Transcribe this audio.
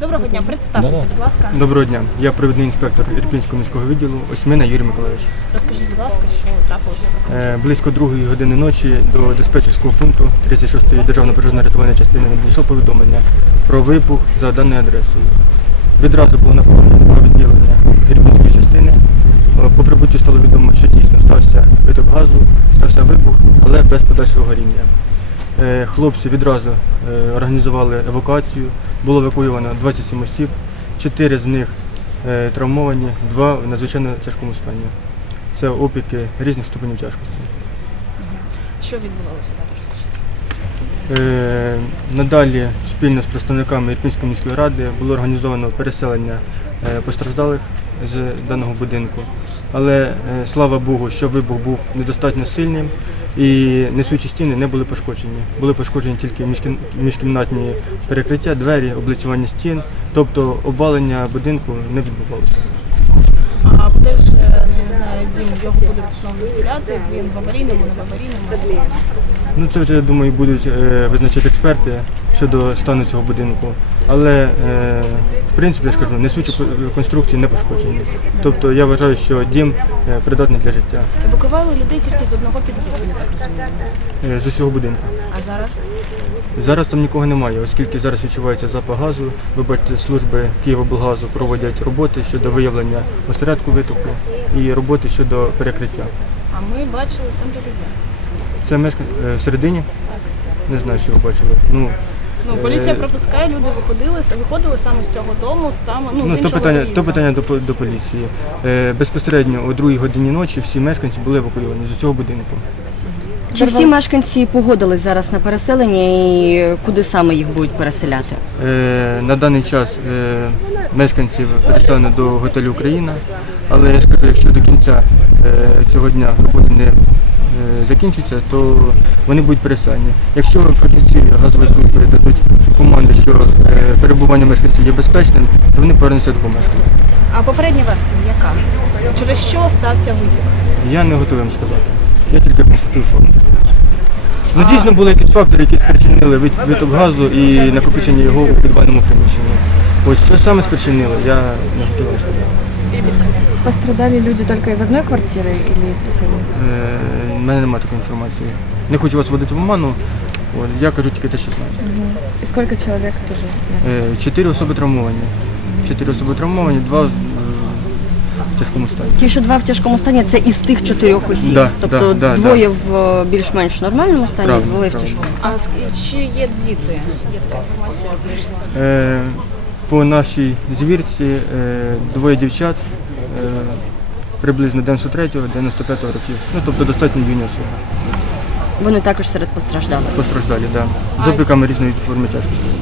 Доброго дня, представтеся, будь ласка. Доброго дня. Я провідний інспектор Ірпінського міського відділу Осьмина Юрій Миколаївич. Розкажіть, будь ласка, що трапилося? Е, Близько другої години ночі до диспетчерського пункту 36-ї державної пожежно-рятувальної частини надійшло повідомлення про вибух за даною адресою. Відразу було направлено про відділення Ірпінської частини. Е, По прибуттю стало відомо, що дійсно стався виток газу, стався вибух, але без подальшого горіння. Е, Хлопці відразу е, організували евакуацію. Було евакуйовано 27 осіб, 4 з них е, травмовані, 2 в надзвичайно тяжкому стані. Це опіки різних ступенів тяжкості. Що відбувалося далі? Розкажіть. Надалі спільно з представниками Ірпінської міської ради було організовано переселення постраждалих з даного будинку. Але е, слава Богу, що вибух був недостатньо сильним і несучі стіни не були пошкоджені. Були пошкоджені тільки міжкімнатні перекриття, двері, облицювання стін, тобто обвалення будинку не відбувалося. А буде ж, е, ну, не знаю, дім, його будуть знову заселяти, він в аварійному, не в аварійному. Ну це вже я думаю будуть е, визначати експерти щодо стану цього будинку. Але е, в принципі я ж кажу, несучі конструкції не пошкоджені. Тобто я вважаю, що дім е, придатний для життя Евакуювали людей тільки з одного під'їзду, я так розумію. е, з усього будинку. А зараз Зараз там нікого немає, оскільки зараз відчувається запах газу. Ви бачите, служби Києвоблгазу проводять роботи щодо виявлення осередку витоку і роботи щодо перекриття. а ми бачили, там люди є. Це мешкан... е, всередині? Не знаю, що ви бачили. Ну, Ну, поліція Е, пропускає, люди виходили, виходили саме з цього дому, з там, ну, з Ну, то іншого питання, під'їзду. то питання до, до поліції. Е, безпосередньо о другій годині ночі всі мешканці були евакуйовані з цього будинку. Чи всі мешканці погодились зараз на переселення і куди саме їх будуть переселяти? Е, на даний час е, мешканців переселено до готелю Україна, але я ж кажу, якщо до кінця е, цього дня роботи не закінчиться, то вони будуть переселені. Якщо фахівці газової служби дадуть команду, що е, перебування мешканців є безпечним, то вони повернуться до помешкання. А попередня версія яка? Через що стався витік? Я не готовий вам сказати. Я тільки констатую факт. Ну дійсно були якісь фактори, які спричинили вит- виток газу і накопичення його у підвальному приміщенні. Ось що саме спричинило, я не готовий вам сказати. Пострадали люди только из одной квартиры или из соседней? У мене немає такої інформації. Не хочу вас вводити в оману. От, я кажу тільки те, що знаю. И сколько человек тоже? Е, Чотири особи травмовані. Чотири особи травмовані, два в, е, в тяжкому стані. Ті, що два в тяжкому стані, це із тих чотирьох осіб. Да, тобто да, да, двоє в е, більш-менш нормальному стані, Правильно, двоє в правильно. тяжкому. А ск- чи є діти? Є така інформація прийшла. Е, По нашій звірці е, двоє дівчат е, приблизно 93-го, 95-го років. Ну, тобто достатньо юні особи. Вони також серед постраждалих. Постраждалі, да. з опіками різної форми тяжкості.